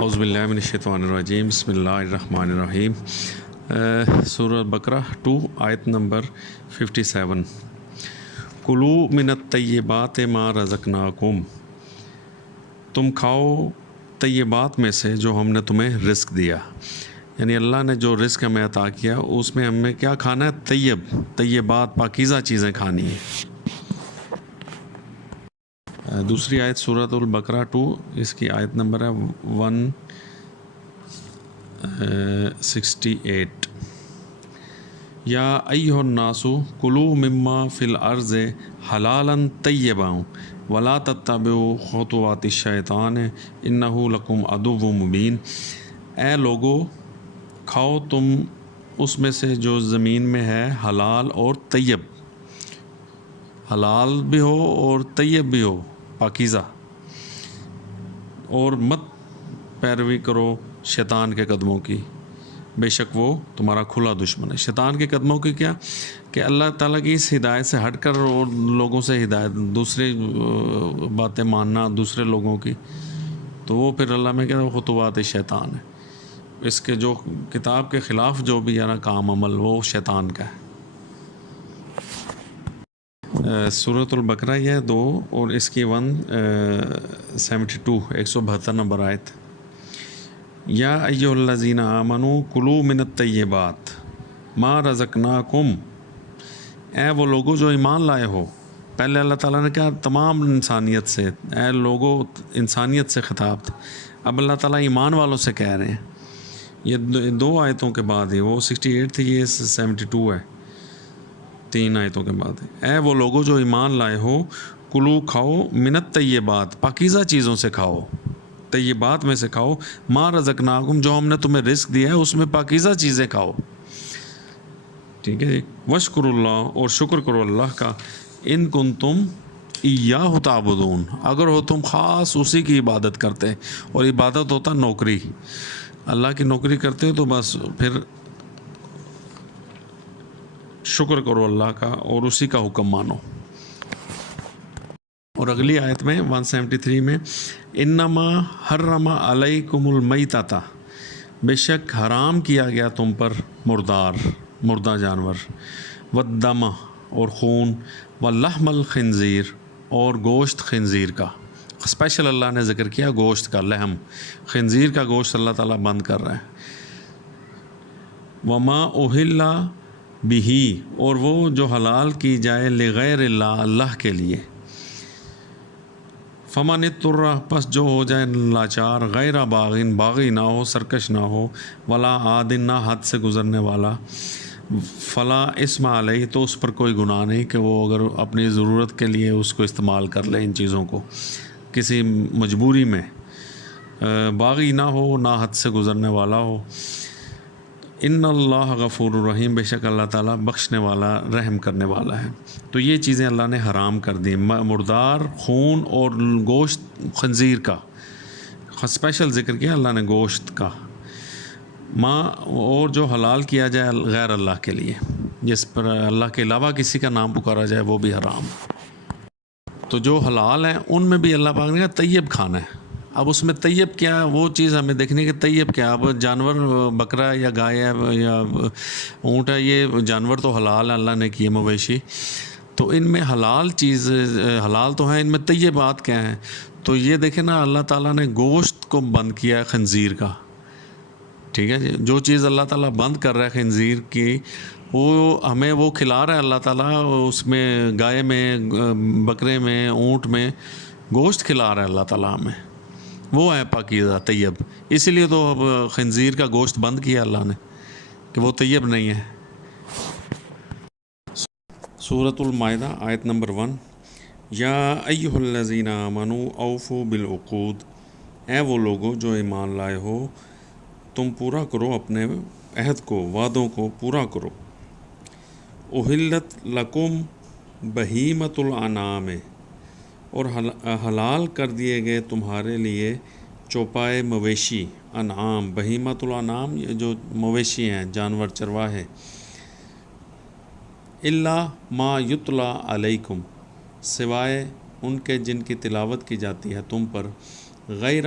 اعوذ باللہ من الشیطان الرجیم بسم اللہ الرحمن الرحیم سورہ بقرہ 2 آیت نمبر 57 کلو من الطیبات ما رزقناکم، تم کھاؤ طیبات میں سے جو ہم نے تمہیں رزق دیا، یعنی اللہ نے جو رزق ہمیں عطا کیا اس میں ہمیں کیا کھانا ہے؟ طیبات، پاکیزہ چیزیں کھانی ہیں۔ دوسری آیت سورۃ البقرہ 2، اس کی آیت نمبر ہے 168 یا ایھا الناس کلوا مما فی الارض حلالا طیبا ولا تتبعوا خطوات الشیطان انہ لکم عدو مبین، اے لوگو کھاؤ تم اس میں سے جو زمین میں ہے حلال اور طیب، حلال بھی ہو اور طیب بھی ہو، پاکیزہ، اور مت پیروی کرو شیطان کے قدموں کی، بے شک وہ تمہارا کھلا دشمن ہے۔ شیطان کے قدموں کی کیا کہ اللہ تعالیٰ کی اس ہدایت سے ہٹ کر اور لوگوں سے ہدایت، دوسری باتیں ماننا دوسرے لوگوں کی، تو وہ پھر اللہ میں کیا خطوات شیطان ہے، اس کے جو کتاب کے خلاف جو بھی ہے نا کام عمل، وہ شیطان کا ہے۔ سورۃ البقرہ یہ 2 اور اس کی 172 172 نمبر آیت، یا ایھا الذین آمنوا کلوا من الطیبات ما رزقناکم، اے وہ لوگوں جو ایمان لائے ہو۔ پہلے اللہ تعالیٰ نے کہا تمام انسانیت سے، اے لوگوں انسانیت سے خطاب تھا، اب اللہ تعالیٰ ایمان والوں سے کہہ رہے ہیں۔ یہ 2 آیتوں کے بعد ہی، وہ 68 تھی، یہ 72 ہے، 3 آیتوں کے بعد۔ اے وہ لوگوں جو ایمان لائے ہو، کلو کھاؤ من الطیبات، پاکیزہ چیزوں سے کھاؤ، طیبات میں سے کھاؤ، ما رزقناکم، جو ہم نے تمہیں رزق دیا ہے اس میں پاکیزہ چیزیں کھاؤ، ٹھیک ہے جی۔ واشکر اللہ، اور شکر کرو اللہ کا، ان کنتم ایاہ تعبدون، اگر ہو تم خاص اسی کی عبادت کرتے، اور عبادت ہوتا نوکری، اللہ کی نوکری کرتے ہو تو بس پھر شکر کرو اللہ کا اور اسی کا حکم مانو۔ اور اگلی آیت میں 173 میں، انما حرم علیکم المیتۃ، بے شک حرام کیا گیا تم پر مردہ جانور، والدم، اور خون، ولحم الخنزیر، اور گوشت خنزیر کا، اسپیشل اللہ نے ذکر کیا گوشت کا، لحم خنزیر کا گوشت اللہ تعالیٰ بند کر رہا ہے، وما اہل بھی، اور وہ جو حلال کی جائے لغیر اللہ، اللہ کے لیے، فمن اضطر، پس جو ہو جائے لاچار، غیر باغن، باغی نہ ہو، سرکش نہ ہو، ولا عادن، نہ حد سے گزرنے والا، فلا اسم علیہ، تو اس پر کوئی گناہ نہیں کہ وہ اگر اپنی ضرورت کے لیے اس کو استعمال کر لے، ان چیزوں کو کسی مجبوری میں، باغی نہ ہو، نہ حد سے گزرنے والا ہو۔ ان اللہ غفور الرحیم، بے شک اللہ تعالیٰ بخشنے والا، رحم کرنے والا ہے۔ تو یہ چیزیں اللہ نے حرام کر دی، مردار، خون اور گوشت خنزیر کا، اسپیشل ذکر کیا اللہ نے گوشت کا، اور جو حلال کیا جائے غیر اللہ کے لیے، جس پر اللہ کے علاوہ کسی کا نام پکارا جائے، وہ بھی حرام۔ تو جو حلال ہیں ان میں بھی اللہ پاک نے کہا طیب کھانا ہے۔ اب اس میں طیب کیا، وہ چیز ہمیں دیکھنے کہ طیب کیا۔ اب جانور بکرا یا گائے یا اونٹ ہے، یہ جانور تو حلال اللہ نے کیے، مویشی، تو ان میں حلال چیز حلال تو ہیں، ان میں طیبات کیا ہیں؟ تو یہ دیکھیں نا، اللہ تعالیٰ نے گوشت کو بند کیا ہے خنزیر کا، ٹھیک ہے جی۔ جو چیز اللہ تعالیٰ بند کر رہا ہے خنزیر کی، وہ ہمیں وہ کھلا رہا ہے اللہ تعالیٰ، اس میں گائے میں، بکرے میں، اونٹ میں گوشت کھلا رہا ہے اللہ تعالیٰ ہمیں، وہ ہے پاکیزہ طیب۔ اسی لیے تو اب خنزیر کا گوشت بند کیا اللہ نے کہ وہ طیب نہیں ہے۔ سورۃ المائدہ آیت نمبر 1، یا ایھا الذین آمنوا اوفوا بالعقود، اے وہ لوگوں جو ایمان لائے ہو، تم پورا کرو اپنے عہد کو، وعدوں کو پورا کرو۔ احلت لکم بہیمۃ الانعام، اور حلال کر دیے گئے تمہارے لیے چوپائے مویشی، انعام، بہیمۃ الانعام، یہ جو مویشی ہیں، جانور، چرواہے، الا ما یتلی علیکم، سوائے ان کے جن کی تلاوت کی جاتی ہے تم پر، غیر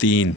3।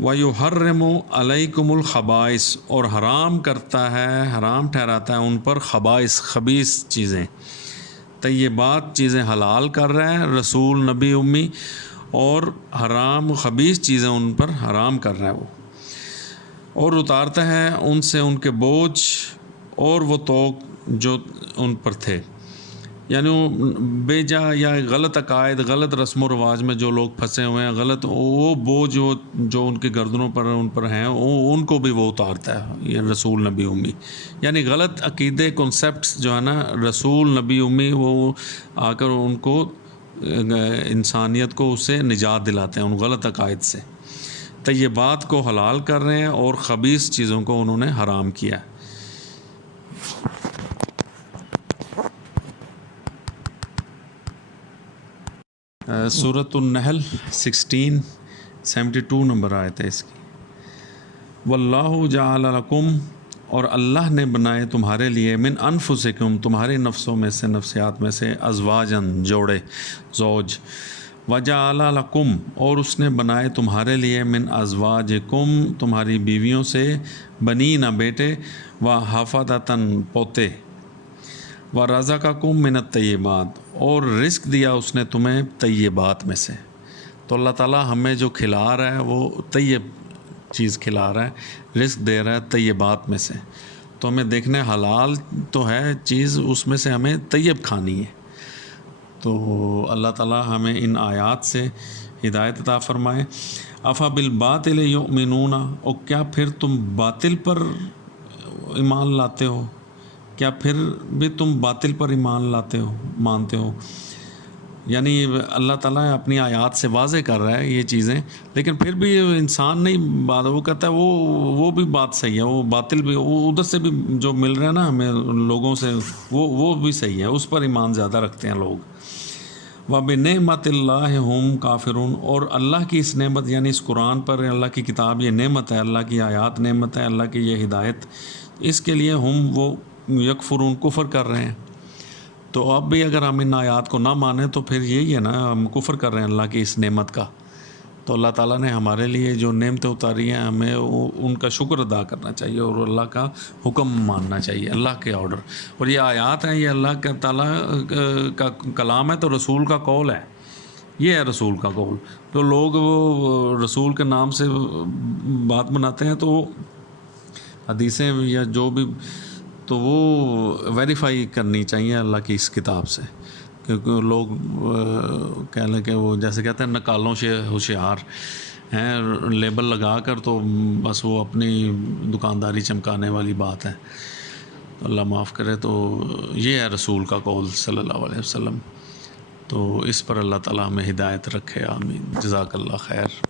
وَيُحَرِّمُ عَلَيْكُمُ الْخَبَائِثَ، اور حرام کرتا ہے، حرام ٹھہراتا ہے ان پر خبائث، خبیث چیزیں، طیبات چیزیں حلال کر رہا ہے رسول نبی امی، اور حرام خبیث چیزیں ان پر حرام کر رہا ہے وہ، اور اتارتا ہے ان سے ان کے بوجھ اور وہ توق جو ان پر تھے، یعنی بے جا یا غلط عقائد، غلط رسم و رواج میں جو لوگ پھنسے ہوئے ہیں، غلط وہ بوجھ جو ان کی گردنوں پر ان پر ہیں، ان کو بھی وہ اتارتا ہے یہ رسول نبی امی، یعنی غلط عقیدے کنسیپٹس جو ہے نا، رسول نبی امی وہ آ کر ان کو انسانیت کو اس سے نجات دلاتے ہیں ان غلط عقائد سے، طیبات کو حلال کر رہے ہیں اور خبیث چیزوں کو انہوں نے حرام کیا ہے۔ سورۃ النحل 72 نمبر آیت ہے اس کی۔ واللہ جعل لکم، اور اللہ نے بنائے تمہارے لیے، من انفسکم، تمہارے نفسوں میں سے، نفسیات میں سے، ازواجن، جوڑے، زوج، وجعل لکم، اور اس نے بنائے تمہارے لیے، من ازواجکم، تمہاری بیویوں سے، بنین، بیٹے، وحفدۃ، پوتے، وَرَزَقَكُم مِّنَ الطَّيِّبَاتِ، اور رزق دیا اس نے تمہیں طیبات میں سے۔ تو اللہ تعالیٰ ہمیں جو کھلا رہا ہے وہ طیب چیز کھلا رہا ہے، رزق دے رہا ہے طیبات میں سے، تو ہمیں دیکھنے حلال تو ہے چیز، اس میں سے ہمیں طیب کھانی ہے۔ تو اللہ تعالیٰ ہمیں ان آیات سے ہدایت عطا فرمائے۔ افبالباطل یؤمنون، اور کیا پھر تم باطل پر ایمان لاتے ہو؟ کیا پھر بھی تم باطل پر ایمان لاتے ہو، مانتے ہو؟ یعنی اللہ تعالیٰ اپنی آیات سے واضح کر رہا ہے یہ چیزیں، لیکن پھر بھی انسان نہیں بات، وہ کہتا ہے وہ بھی بات صحیح ہے، وہ باطل بھی، وہ ادھر سے بھی جو مل رہا ہے نا ہمیں لوگوں سے، وہ بھی صحیح ہے، اس پر ایمان زیادہ رکھتے ہیں لوگ۔ وَبِنِعْمَتِ اللَّهِ هُمْ کافرون، اور اللہ کی اس نعمت، یعنی اس قرآن پر، اللہ کی کتاب یہ نعمت ہے، اللہ کی آیات نعمت ہے، اللہ کی یہ ہدایت، اس کے لیے وہ یکفرون، کفر کر رہے ہیں۔ تو اب بھی اگر ہم ان آیات کو نہ مانیں تو پھر یہی ہے نا، ہم کفر کر رہے ہیں اللہ کی اس نعمت کا۔ تو اللہ تعالیٰ نے ہمارے لیے جو نعمتیں اتاری ہیں، ہمیں ان کا شکر ادا کرنا چاہیے اور اللہ کا حکم ماننا چاہیے، اللہ کے آرڈر۔ اور یہ آیات ہیں، یہ اللہ کے تعالیٰ کا کلام ہے، تو رسول کا قول ہے، یہ ہے رسول کا قول۔ تو لوگ وہ رسول کے نام سے بات بناتے ہیں، تو حدیثیں یا جو بھی، تو وہ ویریفائی کرنی چاہیے اللہ کی اس کتاب سے، کیونکہ لوگ کہہ لیں کہ وہ جیسے کہتے ہیں نکالوں سے ہوشیار ہیں، لیبل لگا کر، تو بس وہ اپنی دکانداری چمکانے والی بات ہے۔ اللہ معاف کرے۔ تو یہ ہے رسول کا قول صلی اللہ علیہ وسلم، تو اس پر اللہ تعالیٰ ہمیں ہدایت رکھے، آمین، جزاک اللہ خیر۔